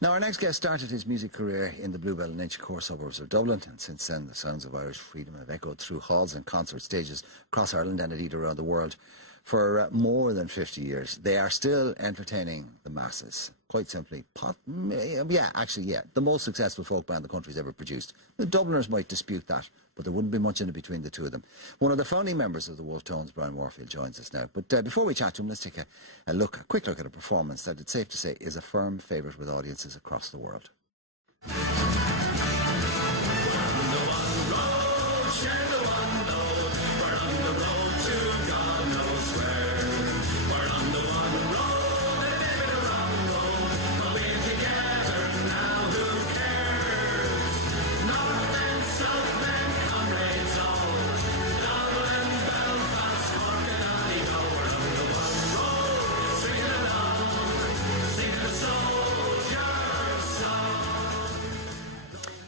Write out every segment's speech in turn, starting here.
Now, our next guest started his music career in the Bluebell and Inchicore suburbs of Dublin, and since then the sounds of Irish freedom have echoed through halls and concert stages across Ireland and indeed around the world for more than 50 years. They are still entertaining the masses. Quite simply, the most successful folk band the country's ever produced. The Dubliners might dispute that, but there wouldn't be much in between the two of them. One of the founding members of the Wolfe Tones, Brian Warfield, joins us now. But before we chat to him, let's take a quick look at a performance that it's safe to say is a firm favourite with audiences across the world.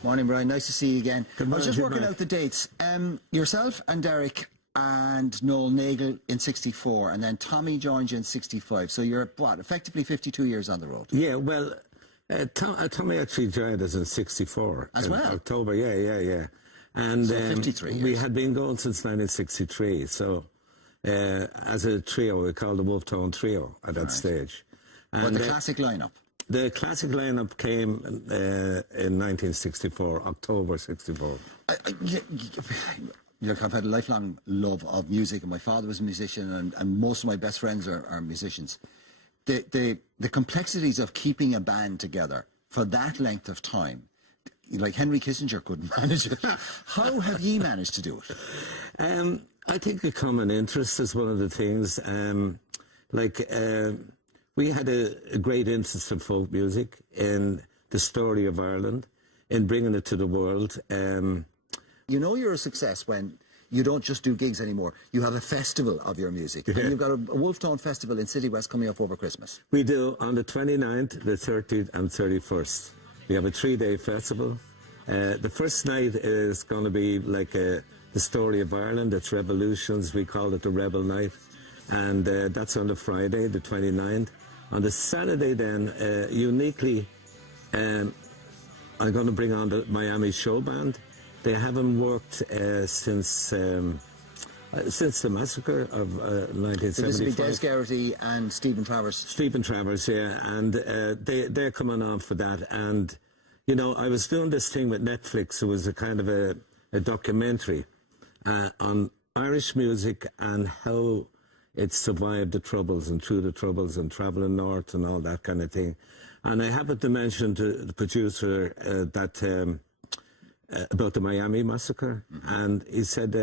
Morning, Brian. Nice to see you again. Good morning, I was just working out the dates. Yourself and Derek and Noel Nagel in 64, and then Tommy joined you in 65. So you're, effectively 52 years on the road? Yeah, well, Tommy actually joined us in 64. As well? October, yeah. And so 53 years. We had been going since 1963. So as a trio, we called the Wolfe Tones Trio at that stage. And the classic lineup? The classic lineup came in 1964, October 64. Look, I've had a lifelong love of music, and my father was a musician, and most of my best friends are musicians. The complexities of keeping a band together for that length of time, like Henry Kissinger couldn't manage it. How have ye managed to do it? I think a common interest is one of the things. We had a great interest in folk music, in the story of Ireland, in bringing it to the world. You know you're a success when you don't just do gigs anymore. You have a festival of your music. Yeah. And you've got a Wolfe Tones Festival in Citywest coming up over Christmas. We do, on the 29th, the 30th and 31st. We have a 3-day festival. The first night is going to be like the story of Ireland, its revolutions. We call it the Rebel Night. And that's on the Friday, the 29th. On the Saturday then, uniquely, I'm going to bring on the Miami Show Band. They haven't worked since the massacre of 1974. So this will be Des Garrity and Stephen Travers. Stephen Travers, yeah, and they're coming on for that. And, you know, I was doing this thing with Netflix. It was a kind of a documentary on Irish music and how it survived the Troubles and through the Troubles and travelling north and all that kind of thing. And I happened to mention to the producer about the Miami massacre. Mm-hmm. And he said,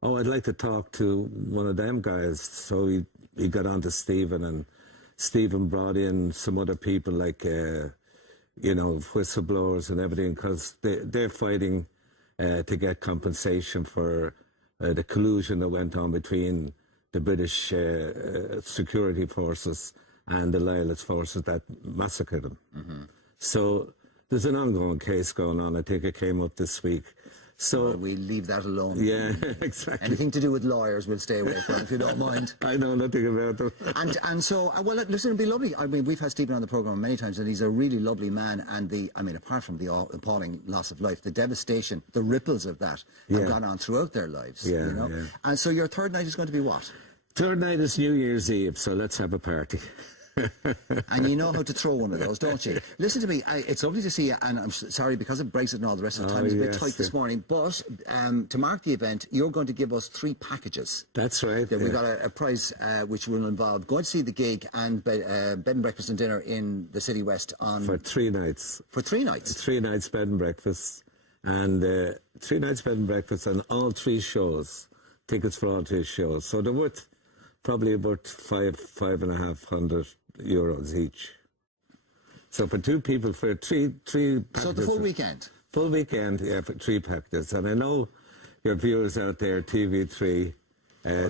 I'd like to talk to one of them guys. So he got on to Stephen, and Stephen brought in some other people like, whistleblowers and everything, because they're fighting to get compensation for the collusion that went on between the British security forces and the loyalist forces that massacred them. Mm-hmm. So there's an ongoing case going on. I think it came up this week. So well, we leave that alone. Yeah, exactly. Anything to do with lawyers, we'll stay away from, if you don't mind. I know nothing about them. and so, well, listen, it'd be lovely. I mean, we've had Stephen on the programme many times, and he's a really lovely man. And apart from the appalling loss of life, the devastation, the ripples of that have gone on throughout their lives. Yeah, you know. Yeah. And so, your third night is going to be what? Third night is New Year's Eve, so let's have a party. And you know how to throw one of those, don't you? Listen to me, it's lovely to see you, and I'm sorry, because of Brexit and all the rest of the time, it's a bit tight this morning, but to mark the event, you're going to give us 3 packages. That's right. We've got a prize which will involve going to see the gig and bed and breakfast and dinner in the Citywest on... For 3 nights. For 3 nights? 3 nights bed and breakfast, and 3 nights bed and breakfast, and all 3 shows, tickets for all 3 shows. So they're worth probably about €500 each. So for 2 people, for three packages. So the full weekend? Full weekend, yeah, for 3 packages. And I know your viewers out there, TV3,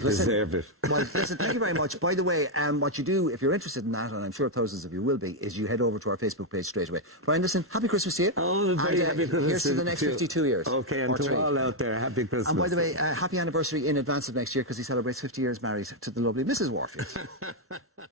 deserve it. Well, listen, thank you very much. By the way, what you do, if you're interested in that, and I'm sure thousands of you will be, is you head over to our Facebook page straight away. Brian, listen, happy Christmas to you. Oh, very happy Christmas. Here's to the next 52 years. Okay, and to all out there, happy Christmas. And by the way, happy anniversary in advance of next year, because he celebrates 50 years married to the lovely Mrs. Warfield.